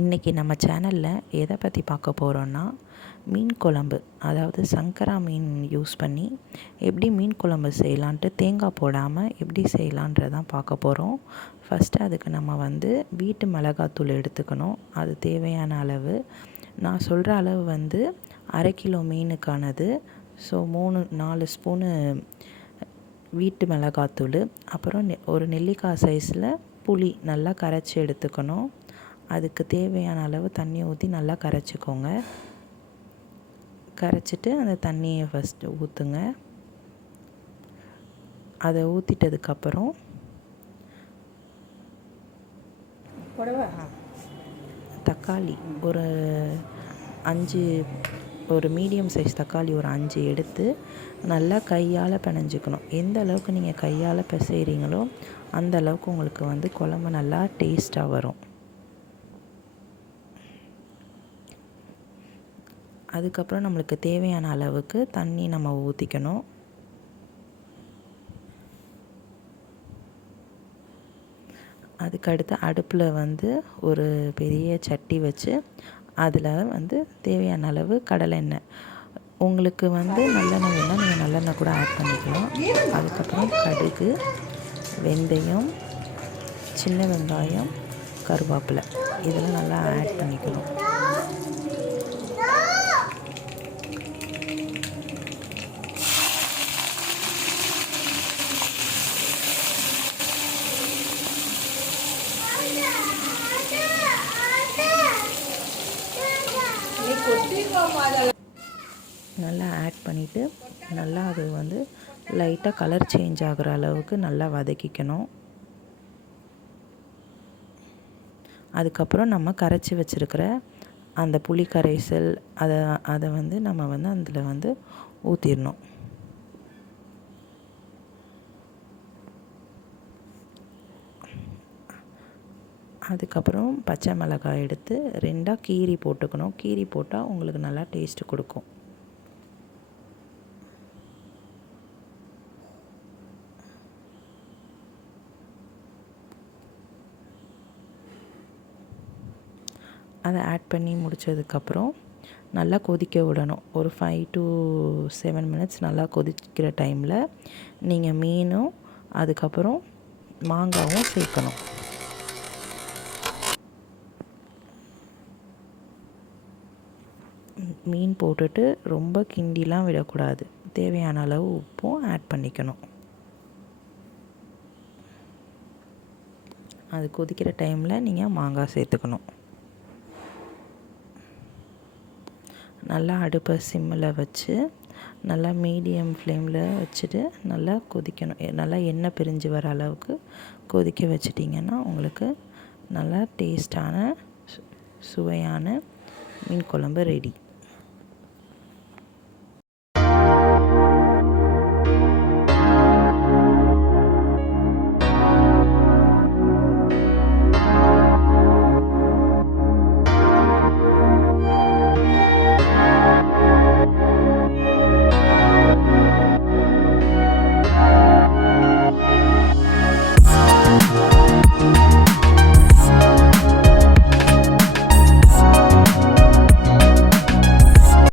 இன்றைக்கி நம்ம சேனலில் எதை பற்றி பார்க்க போகிறோன்னா மீன் குழம்பு. அதாவது சங்கரா மீன் யூஸ் பண்ணி எப்படி மீன் குழம்பு செய்யலான்ட்டு தேங்காய் போடாமல் எப்படி செய்யலான்றதான் பார்க்க போகிறோம் ஃபஸ்ட்டு அதுக்கு நம்ம வந்து வீட்டு மிளகாத்தூள் எடுத்துக்கணும். அது தேவையான அளவு. நான் சொல்கிற அளவு வந்து அரை கிலோ மீனுக்கானது. ஸோ மூணு நாலு ஸ்பூனு வீட்டு மிளகாத்தூள். அப்புறம் நெ ஒரு நெல்லிக்காய் சைஸில் புளி நல்லா கரைச்சி எடுத்துக்கணும். அதுக்கு தேவையான அளவு தண்ணி ஊற்றி நல்லா கரைச்சிக்கோங்க. கரைச்சிட்டு அந்த தண்ணியை ஃபஸ்ட்டு ஊற்றுங்க அதை ஊற்றிட்டதுக்கப்புறம் தக்காளி ஒரு அஞ்சு ஒரு மீடியம் சைஸ் தக்காளி ஒரு அஞ்சு எடுத்து நல்லா கையால் பிணைஞ்சிக்கணும். எந்த அளவுக்கு நீங்கள் கையால் பிசைகிறீங்களோ அந்த அளவுக்கு உங்களுக்கு வந்து குழம்பு நல்லா டேஸ்ட்டாக வரும். அதுக்கப்புறம் நம்மளுக்கு தேவையான அளவுக்கு தண்ணி நம்ம ஊற்றிக்கணும் அதுக்கடுத்து அடுப்பில் வந்து ஒரு பெரிய சட்டி வச்சு அதில் வந்து தேவையான அளவு கடலை எண்ணெய். உங்களுக்கு வந்து நல்லெண்ணெய் வேணால் நீங்கள் நல்லெண்ணெய் கூட ஆட் பண்ணிக்கலாம். அதுக்கப்புறம் கடுகு வெந்தயம் சின்ன வெங்காயம் கருவேப்பிலை. இதெல்லாம் நல்லா ஆட் பண்ணிக்கணும். நல்லா ஆட் பண்ணிவிட்டு நல்லா அது வந்து லைட்டாக கலர் சேஞ்ச் ஆகிற அளவுக்கு நல்லா வதக்கிக்கணும். அதுக்கப்புறம் நம்ம கரைச்சி வச்சுருக்கிற அந்த புளி கரைசல் அதை அதை வந்து நம்ம வந்து அதில் வந்து ஊற்றிடணும் அதுக்கப்புறம் பச்சை மிளகாய் எடுத்து ரெண்டாக கீரி போட்டுக்கணும். கீரி போட்டால் உங்களுக்கு நல்லா டேஸ்ட்டு கொடுக்கும். அதை ஆட் பண்ணி முடித்ததுக்கப்புறம் நல்லா கொதிக்க விடணும். ஒரு ஃபைவ் டு செவன் மினிட்ஸ் நல்லா கொதிக்கிற டைமில் நீங்கள் மீனும் அதுக்கப்புறம் மாங்காவும் சேர்க்கணும். மீன் போட்டுட்டு ரொம்ப கிண்டிலாம் விடக்கூடாது. தேவையான அளவு உப்பும் ஆட் பண்ணிக்கணும். அது கொதிக்கிற டைமில் நீங்கள் மாங்காய் சேர்த்துக்கணும். நல்லா அடுப்பை சிம்மில் வச்சு நல்லா மீடியம் ஃப்ளேமில் வச்சுட்டு நல்லா கொதிக்கணும். நல்லா எண்ணெய் பிரிஞ்சு வர அளவுக்கு கொதிக்க வச்சிட்டிங்கன்னா உங்களுக்கு நல்லா டேஸ்டான சுவையான மீன் குழம்பு ரெடி